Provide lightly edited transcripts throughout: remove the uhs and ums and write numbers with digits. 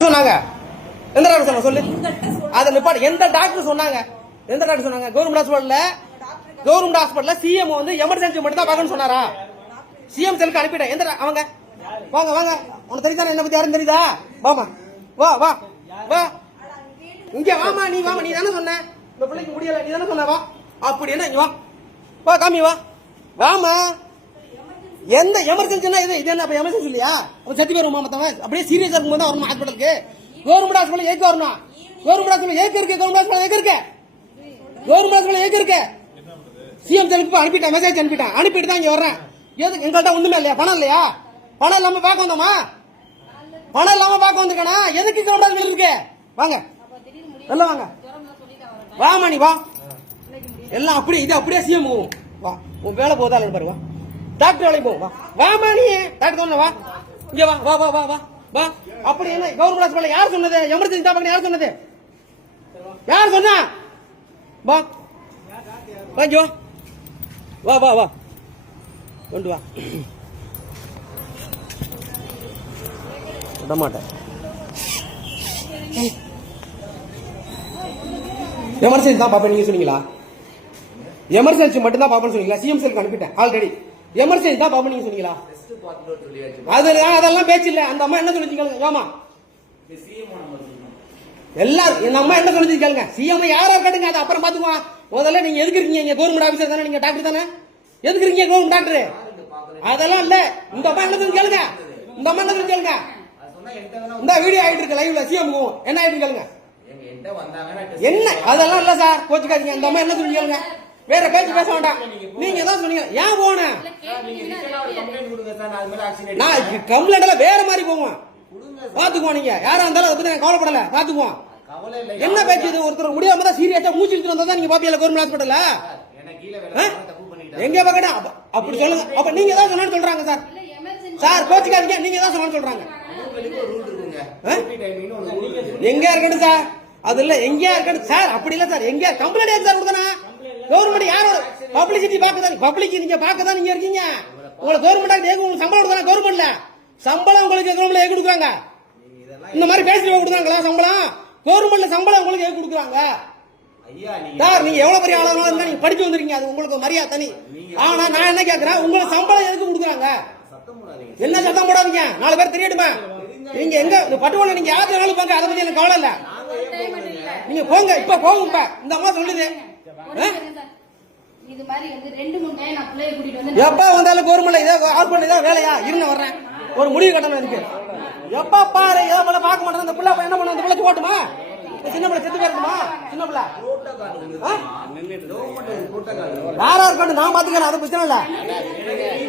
சொன்னாங்க எந்த டாக்டர் சொன்னாங்க சொல்லு அத நிப்பாட்டு எந்த டாக்டர் சொன்னாங்க எந்த டாக்டர் சொன்னாங்க கவர்மெண்ட் ஹாஸ்பிடல்ல சிஎம் வந்து எமர்ஜென்சி மட்டும் தான் பார்க்கணும்னு சொன்னாரா சிஎம் செல்லுக்கு அனுப்பிட்டேன் எந்த அவங்க வாங்க வாங்க உனக்கு தெரியுதா என்ன பத்தி யாரும் தெரியுதா வாமா வா வா வா இங்க வாமா நீ தானே சொன்ன இந்த பிள்ளைக்கு முடியல நீ தானே சொன்ன வா அப்படி என்ன வா வா காமி வா வாமா எந்த எமர்ஜென்சினா இது என்ன எமர்ஜென்சி இல்லையா சத்தி பேருமா மத்தவன் அப்படியே சீரியஸா இருக்கும்போது தான் வரணும் ஹாஸ்பிட்டலுக்கு கவர்மெண்ட் ஹாஸ்பிட்டல் ஏக்கு வரணும் கவர்மெண்ட் ஹாஸ்பிட்டல் ஏக்கு இருக்கு கவர்மெண்ட் ஹாஸ்பிட்டல் ஏக்கு இருக்கு கவர்மெண்ட் ஹாஸ்பிட்டல் ஏக்கு இருக்கு சிஎம் செல்லுக்கு அனுப்பிட்டேன் மெசேஜ் அனுப்பிட்டு தான் இங்க வர்றேன் எதுக்கு எங்கள்கிட்ட ஒண்ணுமே இல்லையா பணம் இல்லையா பணம் இல்லாம பார்க்க வந்தோமா பணம் இல்லாம பார்க்க வந்திருக்கானா எதுக்கு கவர்மெண்ட் ஹாஸ்பிட்டல் இருக்கு வாங்க எல்லாம் வாங்க வாமா நீ வா எல்லாம் அப்படியே இது அப்படியே சிஎம் போகும் வா உன் வேலை போதா பாரு வா டாக்டர் வேலைக்கு போகும் வா வாமா நீ டாக்டர் சொன்ன வா இங்க வா வா வா வா வா வா அப்படி என்ன கவர்மெண்ட் ஹாஸ்பிட்டல் யார் சொன்னது எமர்ஜென்சி தான் யார் சொன்னது யார் சொன்னா வா வாங்க வா வா வா கொண்டு வா விட மாட்டேன் எமர்ஜென்சி தான் பாப்பேன் நீங்க சொன்னீங்களா எமர்ஜென்சி மட்டும் தான் பாப்பேன்னு சொன்னீங்களா சிஎம் செல்க்கு அனுப்பிட்டேன் ஆல்ரெடி எமர்ஜென்சி தான் பாப்பேன் நீங்க சொன்னீங்களா அதெல்லாம் பேச்சு இல்ல அந்த அம்மா என்ன சொல்லிச்சு ஆமா எல்லாரும் இந்த அம்மா என்ன சொல்லிச்சு கேளுங்க சிஎம் யாரா கேட்டுங்க அதை அப்புறம் பாத்துக்குவோம் முதல்ல நீங்க எதுக்கு இருக்கீங்க கவர்மெண்ட் ஆபீசர் தானே நீங்க டாக்டர் தானே எதுக்கு இருக்கீங்க கவர்மெண்ட் டாக்டர் அதெல்லாம் இல்ல இந்த அம்மா என்ன சொல்லி கேளுங்க இந்த அம்மா என்ன சொல்லி கேளுங்க இந்த வீடியோ ஆயிட்டு இருக்கு லைவ்ல சிஎம் என்ன ஆயிட்டு கேளுங்க என்ன அதெல்லாம் இல்ல சார் கோச்சுக்காதீங்க இந்த அம்மா என்ன சொல்லி கேளுங்க வேற பேச்சு பேச வேண்டாம் நீங்க தான் சொன்னீங்க ஏன் போன நான் கம்ப்ளைண்ட் வேற மாதிரி போவோம் பாத்துக்குவோம் நீங்க யாரா இருந்தாலும் அதை பத்தி நான் கவலைப்படல பாத்துக்குவோம் என்ன பேச்சு இது ஒருத்தர் முடியாம தான் சீரியஸா மூச்சு வந்தா நீங்க பாப்பியல கவர்மெண்ட் ஹாஸ்பிட்டல்ல எங்க பக்கடா அப்படி சொல்லுங்க அப்ப நீங்க தான் சொன்னு சொல்றாங்க சார் சார் கோச்சுக்காதீங்க நீங்க தான் சொன்னு சொல்றாங்க எங்க இருக்கணும் சார் அது இல்ல எங்க இருக்கணும் சார் அப்படி இல்ல சார் எங்க கம்ப்ளைண்ட் சார் கொடுக்கணும் கவர்மெண்ட் யாரோட பப்ளிசிட்டி பார்க்கதான் பப்ளிக் நீங்க பார்க்கதான் நீங்க இருக்கீங்க உங்களுக்கு கவர்மெண்ட் உங்களுக்கு சம்பளம் கொடுத்தாங்க கவர்மெண்ட்ல சம்பளம் உங்களுக்கு கவர்மெண்ட்ல ஏன் கொடுக்குறாங்க இந்த மாதிரி பேசுறவங்க கொடுத்தாங்களா சம்பளம் கவர்மெண்ட்ல சம்பளம் உங்களுக்கு ஏன் கொடுக்குறாங்க சார் நீங்க எவ்வளவு பெரிய ஆளா இருந்தா நீங்க படிச்சு வந்திருக்கீங்க அது உங்களுக்கு மரியாதை தனி ஆனா நான் என்ன கேக்குறேன் உங்களுக்கு சம்பளம் எதுக்கு கொடுக்குறாங்க என்ன சத்தம் போடாதீங்க 4 பேர் தெரியட்டுமா நீங்க எங்க பட்டுவன நீங்க யாரு வேணாலும் பாக்க அதை பத்தி எனக்கு கவலை இல்ல நீங்க போங்க இப்ப போகும்பா இந்த அம்மா சொல்லுது இது மாதிரி வந்து 2-3 டைம் நான் பிள்ளைய கூட்டிட்டு வந்து எப்ப வந்தாலும் கவர்மெண்ட்ல இதே ஹாஸ்பிடல் இதே வேலையா இருங்க வர்றேன் ஒரு முடிவு கட்டணம் இருக்கு எப்ப பாரு ஏதோ போல பார்க்க மாட்டேன் அந்த பிள்ளை என்ன பண்ண அந்த பிள்ளை ஓட்டுமா சின்ன பிள்ளை செத்து போயிருக்குமா சின்ன பிள்ளை யாரா இருக்கட்டும் நான் பாத்துக்கிறேன் அது பிரச்சனை இல்ல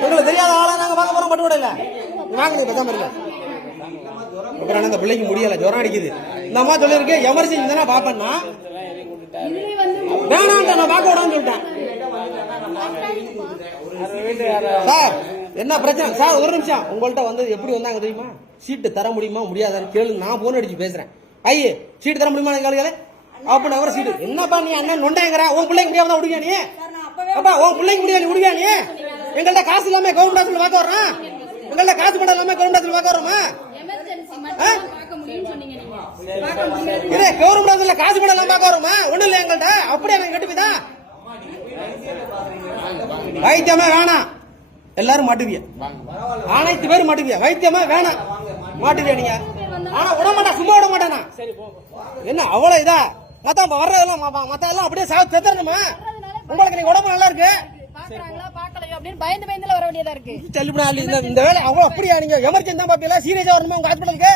உங்களுக்கு தெரியாத ஆளா நாங்க பார்க்க போறோம் பட்டு இல்ல வாங்க நீ பேசாம இருங்க அப்புறம் அந்த பிள்ளைக்கு முடியல ஜுரம் அடிக்குது இந்த அம்மா சொல்லிருக்கு எமர்ஜென்சி தானே பாப்பேன்னா வேணாம் நான் பார்க்க விடான்னு சொல்லிட்டேன் சார் என்ன பிரச்சனை சார் ஒரு நிமிஷம் உங்கள்கிட்ட வந்து எப்படி வந்தாங்க தெரியுமா சீட்டு தர முடியுமா முடியாதான்னு கேளு நான் போன் அடிச்சு பேசுறேன் ஐயே சீட்டு தர முடியுமா கேளு அப்படின்னு அவரை சீட்டு என்னப்பா நீ அண்ணன் நொண்டைங்கிற உன் பிள்ளைக்கு முடியாம தான் விடுவியா நீ அப்பா உன் பிள்ளைக்கு முடியாது விடுவியா நீ எங்கள்கிட்ட காசு இல்லாம கவர்மெண்ட் ஹாஸ்பிட்டல் பார்க்க வர்றான் எங்கள்கிட்ட காசு படம் இல்லாம கவர்மெண்ட் ஹாஸ்பிட்டல் பார்க்க வரோமா கவர்மெண்ட் ஹாஸ்பிட்டல் காசு படம் எல்லாம் பார்க்க வரோமா ஒண்ணு இல்ல எங்கள்கிட்ட அப்படியே எனக்கு கட்டுப்பிதான் வைத்தியமே வேணாம் எல்லாரும் மாட்டுவிய அனைத்து பேரும் மாட்டுவிய வைத்தியமே வேணாம் மாட்டுவியா நீங்க ஆனா விட மாட்டேன் சும்மா விட மாட்டேனா என்ன அவ்வளவு இதா மத்த வர்றதெல்லாம் மத்த எல்லாம் அப்படியே செத்துறணுமா உங்களுக்கு நீங்க உடம்பு நல்லா இருக்கு இந்த வேலை அவ்வளவு அப்படியா நீங்க எமர்ஜென்சி தான் பாப்பீங்களா சீரியஸா வரணுமா உங்க ஹாஸ்பிட்டலுக்கு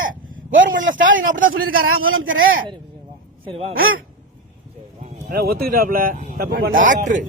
கவர்மெண்ட்ல ஸ்டாலின் அப்படிதான் சொல்லிருக்காரு முதலமைச்சர் ஒத்துக்கிட்டாப்ல தப்பு பண்ண டாக்டர்